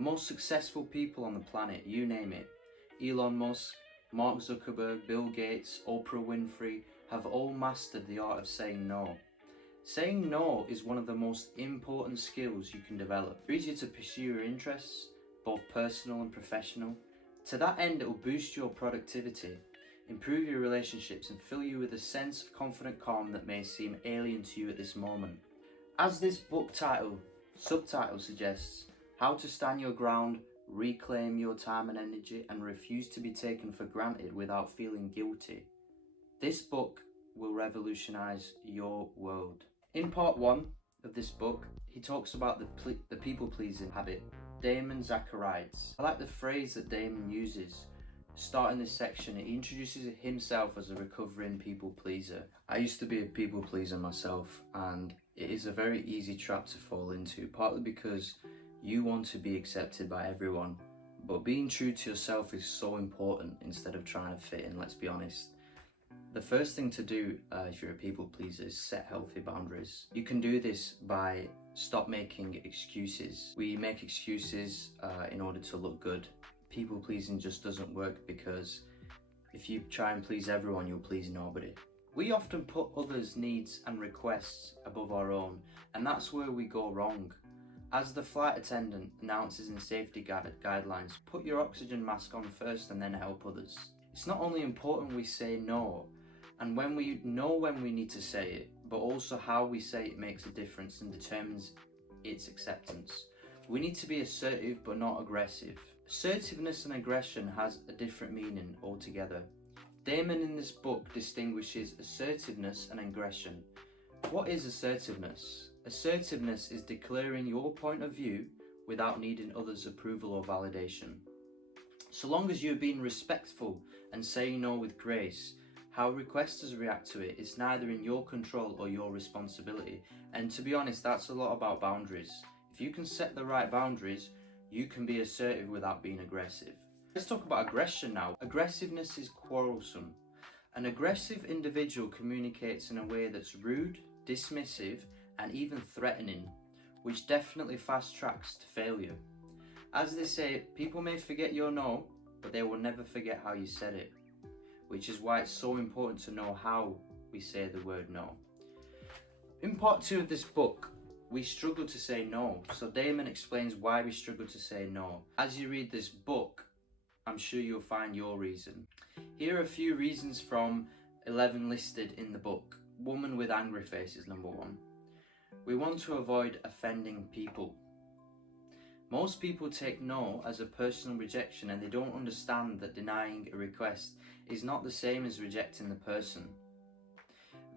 The most successful people on the planet, you name it, Elon Musk, Mark Zuckerberg, Bill Gates, Oprah Winfrey, have all mastered the art of saying no. Saying no is one of the most important skills you can develop. It frees you to pursue your interests, both personal and professional. To that end, it will boost your productivity, improve your relationships, and fill you with a sense of confident calm that may seem alien to you at this moment. As this book subtitle suggests, how to stand your ground, reclaim your time and energy, and refuse to be taken for granted without feeling guilty. This book will revolutionize your world. In part 1 of this book, he talks about the people-pleasing habit. Damien Zachariades. I like the phrase that Damien uses. Starting this section, he introduces himself as a recovering people-pleaser. I used to be a people-pleaser myself, and it is a very easy trap to fall into, partly because you want to be accepted by everyone, but being true to yourself is so important instead of trying to fit in, let's be honest. The first thing to do if you're a people pleaser is set healthy boundaries. You can do this by stop making excuses. We make excuses in order to look good. People pleasing just doesn't work, because if you try and please everyone, you'll please nobody. We often put others' needs and requests above our own, and that's where we go wrong. As the flight attendant announces in safety guidelines, put your oxygen mask on first and then help others. It's not only important we say no, and when we know when we need to say it, but also how we say it makes a difference and determines its acceptance. We need to be assertive but not aggressive. Assertiveness and aggression has a different meaning altogether. Damien in this book distinguishes assertiveness and aggression. What is assertiveness? Assertiveness is declaring your point of view without needing others' approval or validation. So long as you're being respectful and saying no with grace, how requesters react to it is neither in your control or your responsibility. And to be honest, that's a lot about boundaries. If you can set the right boundaries, you can be assertive without being aggressive. Let's talk about aggression now. Aggressiveness is quarrelsome. An aggressive individual communicates in a way that's rude, dismissive, and even threatening, which definitely fast tracks to failure. As they say, people may forget your no, but they will never forget how you said it, which is why it's so important to know how we say the word no. In part 2 of this book, we struggle to say no, so Damien explains why we struggle to say no. As you read this book, I'm sure you'll find your reason. Here are a few reasons from 11 listed in the book. Woman with angry face is number 1. We want to avoid offending people. Most people take no as a personal rejection, and they don't understand that denying a request is not the same as rejecting the person.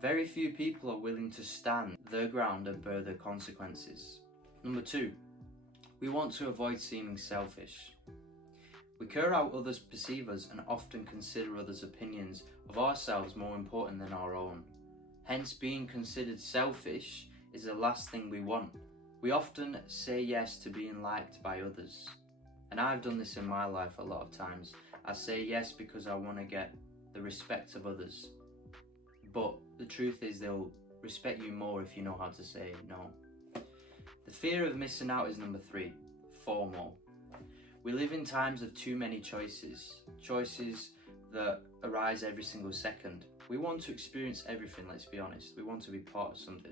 Very few people are willing to stand their ground and bear the consequences. Number 2, we want to avoid seeming selfish. We care how others perceive us and often consider others' opinions of ourselves more important than our own. Hence, being considered selfish is the last thing we want. We often say yes to being liked by others. And I've done this in my life a lot of times. I say yes because I want to get the respect of others. But the truth is, they'll respect you more if you know how to say no. The fear of missing out is number 3, FOMO. We live in times of too many choices that arise every single second. We want to experience everything, let's be honest. We want to be part of something.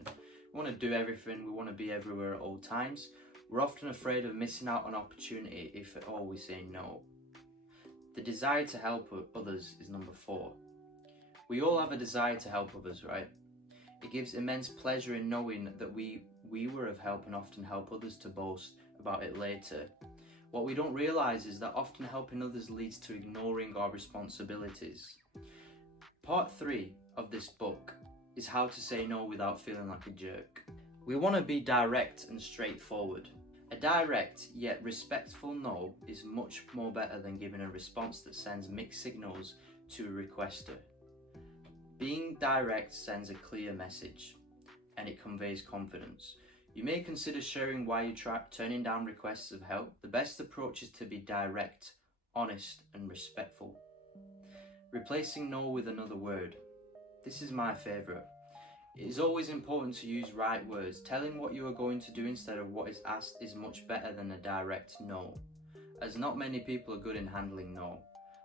We want to do everything, we want to be everywhere at all times. We're often afraid of missing out on opportunity if at all we say no. The desire to help others is number 4. We all have a desire to help others, right? It gives immense pleasure in knowing that we were of help and often help others to boast about it later. What we don't realise is that often helping others leads to ignoring our responsibilities. Part 3 of this book is how to say no without feeling like a jerk. We want to be direct and straightforward. A direct yet respectful no is much more better than giving a response that sends mixed signals to a requester. Being direct sends a clear message and it conveys confidence. You may consider sharing why you're turning down requests of help. The best approach is to be direct, honest, and respectful. Replacing no with another word. This is my favourite. It is always important to use right words. Telling what you are going to do instead of what is asked is much better than a direct no, as not many people are good in handling no.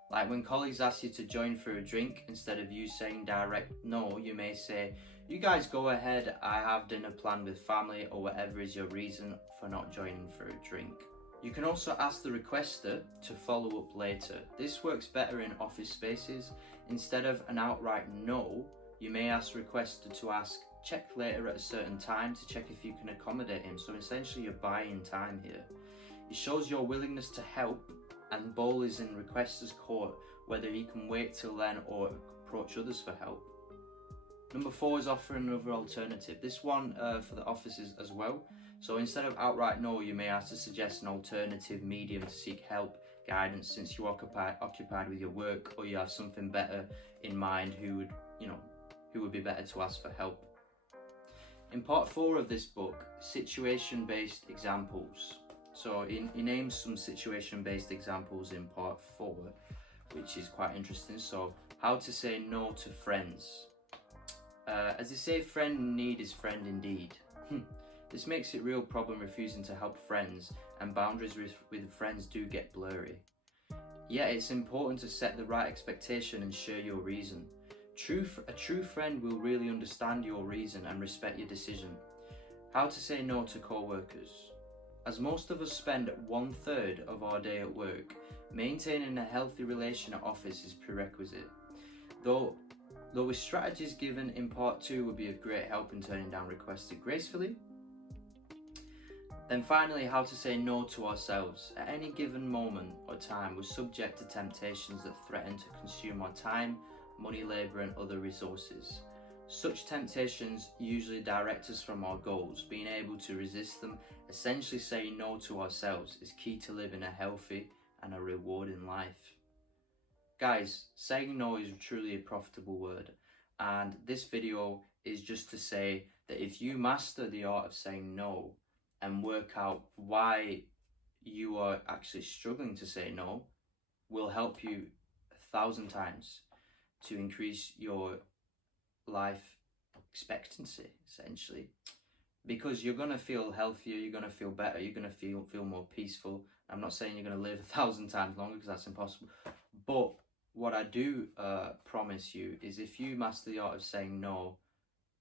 Like when colleagues ask you to join for a drink, instead of you saying direct no, you may say, "You guys go ahead, I have dinner planned with family," or whatever is your reason for not joining for a drink. You can also ask the requester to follow up later. This works better in office spaces. Instead of an outright no, you may ask the requester to ask, "Check later at a certain time to check if you can accommodate him." So essentially you're buying time here. It shows your willingness to help, and ball is in requester's court whether he can wait till then or approach others for help. Number 4 is offering another alternative. This one for the offices as well. So instead of outright no, you may ask to suggest an alternative medium to seek help, guidance, since you're occupied with your work, or you have something better in mind who would be better to ask for help. In part 4 of this book, situation-based examples. So he names some situation-based examples in part 4, which is quite interesting. So how to say no to friends. As they say, friend in need is friend indeed. This makes it a real problem refusing to help friends, and boundaries with friends do get blurry. Yet it's important to set the right expectation and share your reason. A true friend will really understand your reason and respect your decision. How to say no to co-workers. As most of us spend 1/3 of our day at work, maintaining a healthy relation at office is prerequisite. Though with strategies given in part 2 would be of great help in turning down requests gracefully. Then finally, how to say no to ourselves. At any given moment or time, we're subject to temptations that threaten to consume our time, money, labour and other resources. Such temptations usually direct us from our goals. Being able to resist them, essentially saying no to ourselves, is key to living a healthy and a rewarding life. Guys, saying no is truly a profitable word, and this video is just to say that if you master the art of saying no and work out why you are actually struggling to say no, will help you 1,000 times to increase your life expectancy, essentially, because you're going to feel healthier, you're going to feel better, you're going to feel more peaceful. I'm not saying you're going to live 1,000 times longer, because that's impossible, but what I do promise you is if you master the art of saying no,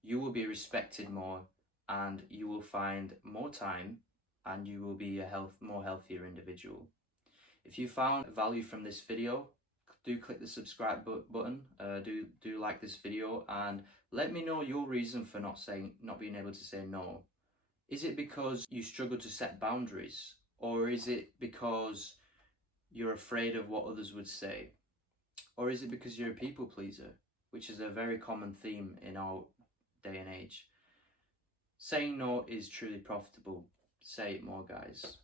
you will be respected more, and you will find more time, and you will be a more healthier individual. If you found value from this video, do click the subscribe button, do like this video, and let me know your reason for not being able to say no. Is it because you struggle to set boundaries, or is it because you're afraid of what others would say, or is it because you're a people pleaser, which is a very common theme in our day and age? Saying no is truly profitable. Say it more, guys.